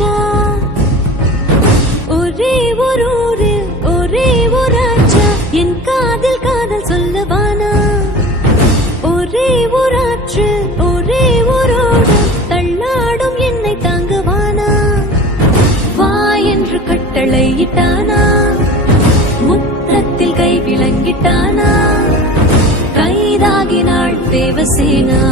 ராஜா ஒரே ஒரு ஊரில் ஒரே ஒரு ராஜா என் காதில் காதல் சொல்லவானா ஒரே ஒரு ஆற்று ஒரே ஒரு தள்ளாடும் என்னை தாங்குவானா வா என்று கட்டளையிட்டானா முத்தத்தில் கை விளங்கிட்டானா கைதாகினாள் தேவசேனா